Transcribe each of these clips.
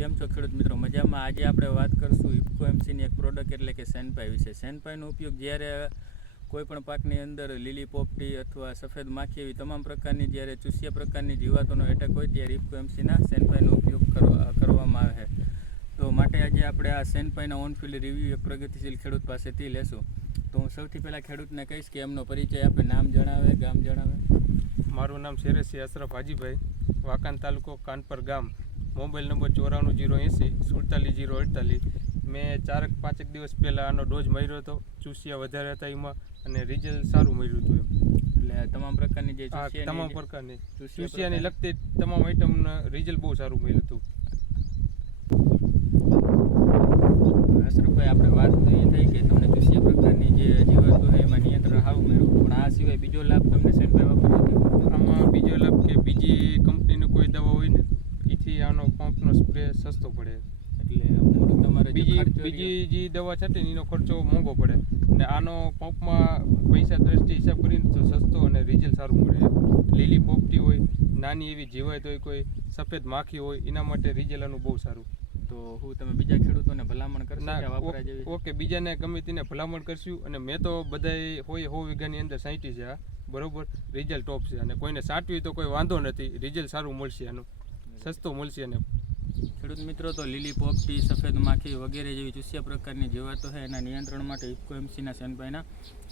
કેમ છો ખેડૂત મિત્રો? મજામાં? આજે આપણે વાત કરશું ઇફકો એમસીની એક પ્રોડક્ટ એટલે કે સેનપાઈ વિશે. સેનપાઈનો ઉપયોગ જ્યારે કોઈપણ પાકની અંદર લીલી પોપટી અથવા સફેદ માખી એવી તમામ પ્રકારની જ્યારે ચૂસ્યા પ્રકારની જીવાતોનો એટેક હોય ત્યારે ઇફકો એમસીના સેનપાઈનો ઉપયોગ કરવામાં આવે છે. તો માટે આજે આપણે આ સેનપાઈના ઓનફિલ્ડ રિવ્યૂ એક પ્રગતિશીલ ખેડૂત પાસેથી લેશું. તો હું સૌથી પહેલાં ખેડૂતને કહીશ કે એમનો પરિચય આપે, નામ જણાવે, ગામ જણાવે. મારું નામ શેરેસી અશરફ હાજીભાઈ, વાંકાન તાલુકો કાનપર ગામ, મોબાઈલ નંબર 94 080 47 048. મેં 4-5 દિવસ પહેલાં આનો ડોઝ માર્યો હતો. ચૂસિયા વધારે હતા એમાં અને રિઝલ્ટ સારું મળ્યું હતું. એટલે તમામ પ્રકારની જે તમામ પ્રકારની ચૂસિયાની લગતી તમામ આઈટમનું રિઝલ્ટ બહુ સારું મળ્યું હતું. અશરફભાઈ, આપણે વાત તો એ થઈ કે તમને ચૂસ્યા પ્રકારની જે જીવાતો છે એમાં નિયંત્રણ સારું મળ્યું, પણ આ સિવાય બીજો લાભ તમને સેનપાઈ વાપરવાથી? આમાં બીજો લાભ કે બીજી કંપનીની કોઈ દવા હોય ને એથી આનો પંપનો સ્પ્રે સસ્તો પડે. એટલે તમારે બીજી જે દવા છાંટે એનો ખર્ચો મોંઘો પડે અને આનો પંપમાં પૈસા દ્રષ્ટિ હિસાબ કરીને તો સસ્તો અને રિઝલ્ટ સારું મળે. લીલી પોપટી હોય, નાની એવી જીવાત હોય, કોઈ સફેદ માખી હોય, એના માટે રિઝલ્ટ આનું બહુ સારું. તો હું તમે બીજા ખેડૂતોને ભલામણ કરશો? ઓકે, બીજાને ગમે તેને ભલામણ કરશું. અને મેં તો બધાય હોય 100 વીઘાની અંદર છાંટી છે આ, બરોબર. રિઝલ્ટ ટોપ છે અને કોઈને છાંટવી તો કોઈ વાંધો નથી, રિઝલ્ટ સારું મળશે, આનું સસ્તું મળશે. અને ખેડૂત મિત્રો, તો લીલી પોપટી, સફેદ માખી વગેરે જેવી ચૂસ્યા પ્રકારની જીવાતો છે એના નિયંત્રણ માટે ઇફકો એમસીના સેનપાઈના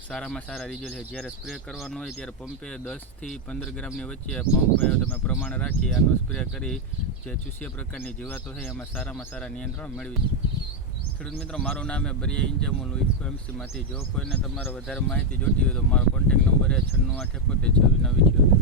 સારામાં સારા રિઝલ્ટ છે. જ્યારે સ્પ્રે કરવાનો હોય ત્યારે પંપે 10 થી 15 ગ્રામની વચ્ચે પંપ તમે પ્રમાણ રાખી આનો સ્પ્રે કરી જે ચૂસ્યા પ્રકારની જીવાતો છે એમાં સારામાં સારા નિયંત્રણ મેળવી. ખેડૂત મિત્રો, મારું નામ છે બરિયા ઇંજામુલ, ઇફકો એમસીમાંથી. જો કોઈને તમારે વધારે માહિતી જોતી હોય તો મારો કોન્ટેક્ટ નંબર છે 96 78 26 9 78.